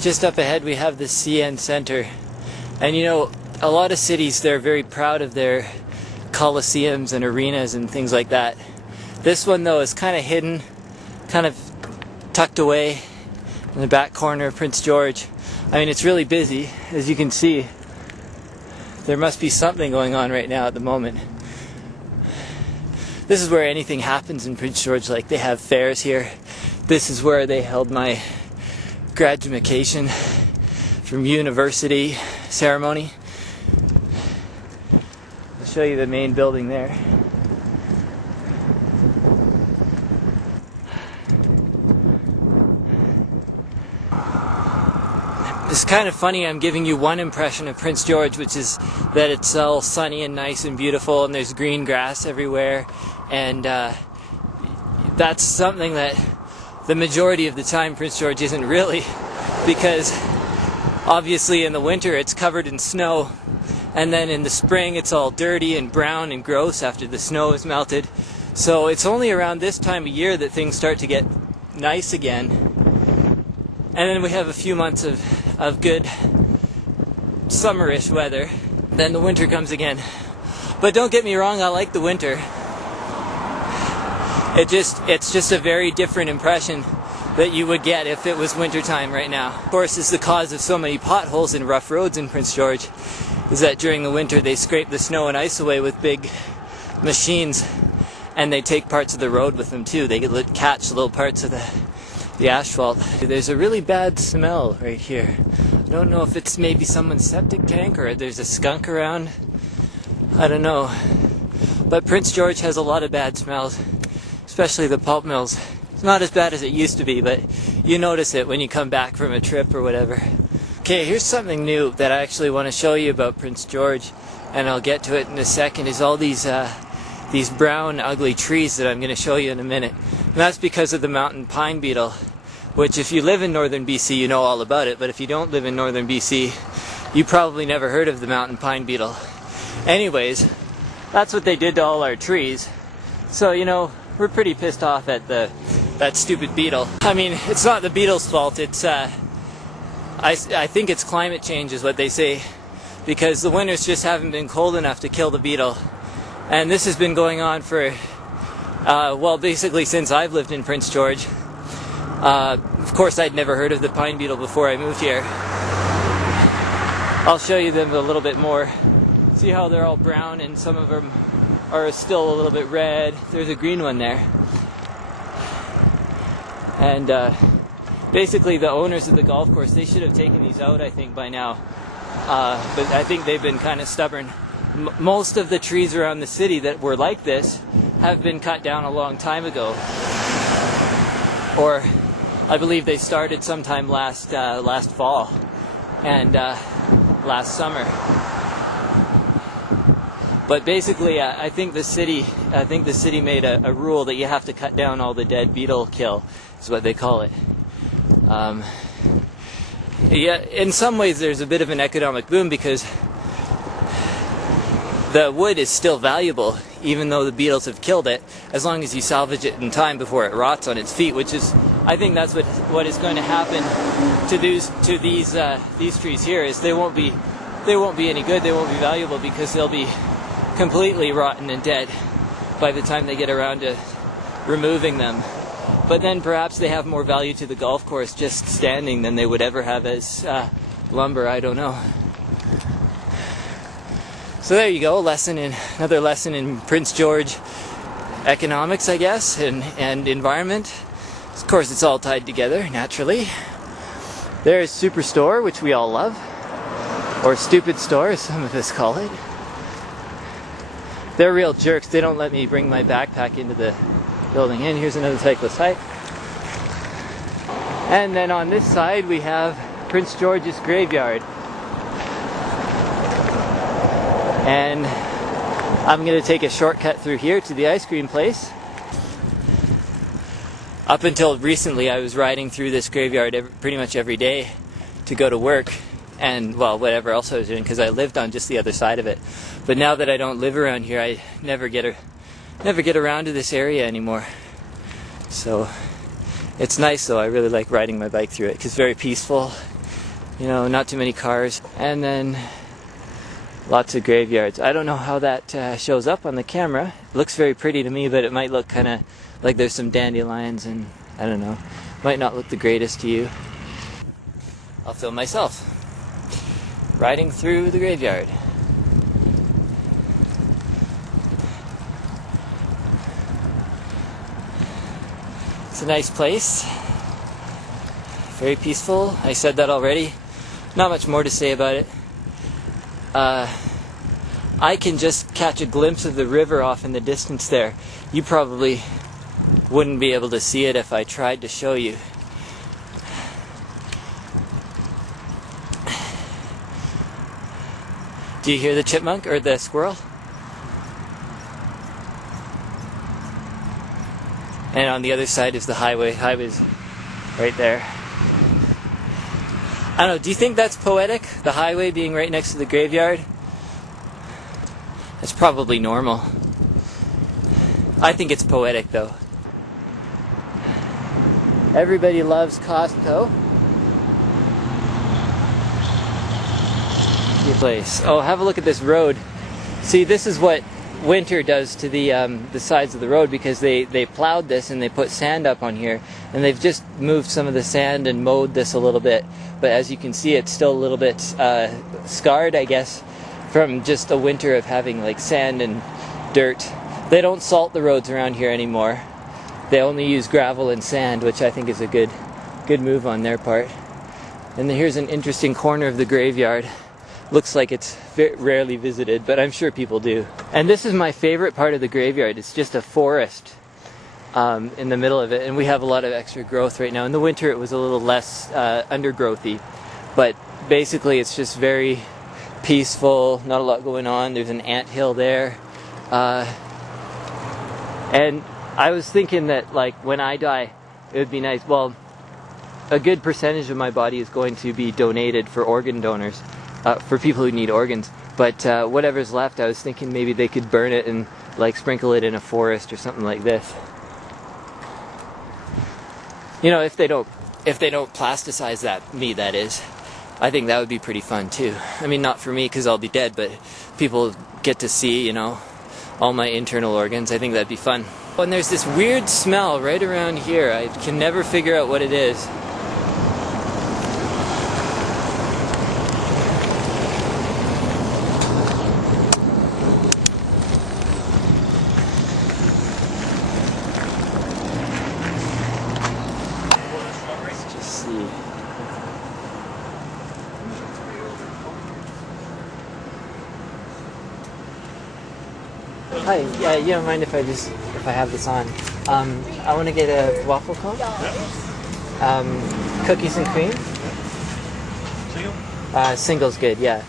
Just up ahead we have the CN Center. And you know, a lot of cities, they're very proud of their coliseums and arenas and things like that. This one though is kind of hidden, kind of tucked away in the back corner of Prince George. I mean, it's really busy, as you can see. There must be something going on right now at the moment. This is where anything happens in Prince George, like they have fairs here. This is where they held my graduation from university ceremony. I'll show you the main building there. It's kind of funny, I'm giving you one impression of Prince George, which is that it's all sunny and nice and beautiful and there's green grass everywhere, and that's something that the majority of the time Prince George isn't really, because obviously in the winter it's covered in snow, and then in the spring it's all dirty and brown and gross after the snow is melted. So it's only around this time of year that things start to get nice again, and then we have a few months of good summerish weather. Then the winter comes again. But don't get me wrong, I like the winter. It's just a very different impression that you would get if it was wintertime right now. Of course, it's the cause of so many potholes and rough roads in Prince George, is that during the winter they scrape the snow and ice away with big machines, and they take parts of the road with them too. They catch little parts of the asphalt. There's a really bad smell right here. I don't know if it's maybe someone's septic tank or there's a skunk around. I don't know. But Prince George has a lot of bad smells, especially the pulp mills. It's not as bad as it used to be, but you notice it when you come back from a trip or whatever. Okay, here's something new that I actually want to show you about Prince George, and I'll get to it in a second, is all these brown ugly trees that I'm going to show you in a minute. And that's because of the mountain pine beetle, which if you live in northern BC you know all about it, but if you don't live in northern BC you probably never heard of the mountain pine beetle. Anyways, that's what they did to all our trees. So, you know, we're pretty pissed off at that stupid beetle. I mean, it's not the beetle's fault, it's I think it's climate change is what they say, because the winters just haven't been cold enough to kill the beetle. And this has been going on for well, basically since I've lived in Prince George. Of course, I'd never heard of the pine beetle before I moved here. I'll show you them a little bit more. See how they're all brown and some of them are still a little bit red. There's a green one there. And basically the owners of the golf course, they should have taken these out, I think, by now. But I think they've been kind of stubborn. Most of the trees around the city that were like this have been cut down a long time ago. Or I believe they started sometime last fall and last summer. But basically, I think the city made a rule that you have to cut down all the dead beetle kill, is what they call it. Yeah, in some ways there's a bit of an economic boom because the wood is still valuable, even though the beetles have killed it, as long as you salvage it in time before it rots on its feet, which is, I think that's what is going to happen to these trees here, is they won't be any good, they won't be valuable, because they'll be completely rotten and dead by the time they get around to removing them. But then perhaps they have more value to the golf course just standing than they would ever have as lumber, I don't know. So there you go, another lesson in Prince George economics, I guess, and environment. Of course, it's all tied together, naturally. There's Superstore, which we all love, or Stupid Store, as some of us call it. They're real jerks. They don't let me bring my backpack into the building. And here's another cyclist hike. And then on this side we have Prince George's graveyard. And I'm going to take a shortcut through here to the ice cream place. Up until recently I was riding through this graveyard pretty much every day to go to work and, well, whatever else I was doing, because I lived on just the other side of it. But now that I don't live around here, I never get around to this area anymore. So it's nice though. I really like riding my bike through it because it's very peaceful. You know, not too many cars. And then lots of graveyards. I don't know how that shows up on the camera. It looks very pretty to me, but it might look kind of like there's some dandelions and I don't know. Might not look the greatest to you. I'll film myself riding through the graveyard. It's a nice place. Very peaceful. I said that already. Not much more to say about it. I can just catch a glimpse of the river off in the distance there. You probably wouldn't be able to see it if I tried to show you. Do you hear the chipmunk or the squirrel? And on the other side is the highway. Highway's right there. I don't know, do you think that's poetic? The highway being right next to the graveyard? That's probably normal. I think it's poetic though. Everybody loves Costco. New place. Oh, have a look at this road. See, this is what winter does to the sides of the road, because they plowed this and they put sand up on here, and they've just moved some of the sand and mowed this a little bit. But as you can see, it's still a little bit scarred, I guess, from just a winter of having like sand and dirt. They don't salt the roads around here anymore. They only use gravel and sand, which I think is a good move on their part. And then here's an interesting corner of the graveyard. Looks like it's rarely visited, but I'm sure people do. And this is my favorite part of the graveyard. It's just a forest in the middle of it, and we have a lot of extra growth right now. In the winter it was a little less undergrowthy, but basically it's just very peaceful, not a lot going on. There's an anthill there. And I was thinking that, like, when I die, it would be nice. Well, a good percentage of my body is going to be donated for organ donors, for people who need organs. But whatever's left, I was thinking maybe they could burn it and like sprinkle it in a forest or something like this. You know, if they don't plasticize that is. I think that would be pretty fun too. I mean, not for me because I'll be dead, but people get to see, you know, all my internal organs. I think that'd be fun. And there's this weird smell right around here. I can never figure out what it is. Let's just see. Hi, yeah, you don't mind if I have this on? I want to get a waffle cone. Cookies and cream. Single. Single's good, yeah.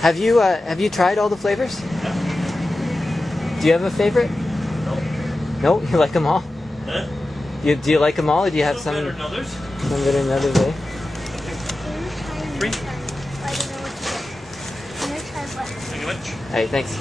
Have you tried all the flavors? Yeah. Do you have a favorite? No. No, you like them all? Huh? Do you like them all, or do you have some better than others? Some better than others, eh? I don't know what to get. I'm gonna try one. Alright, thanks.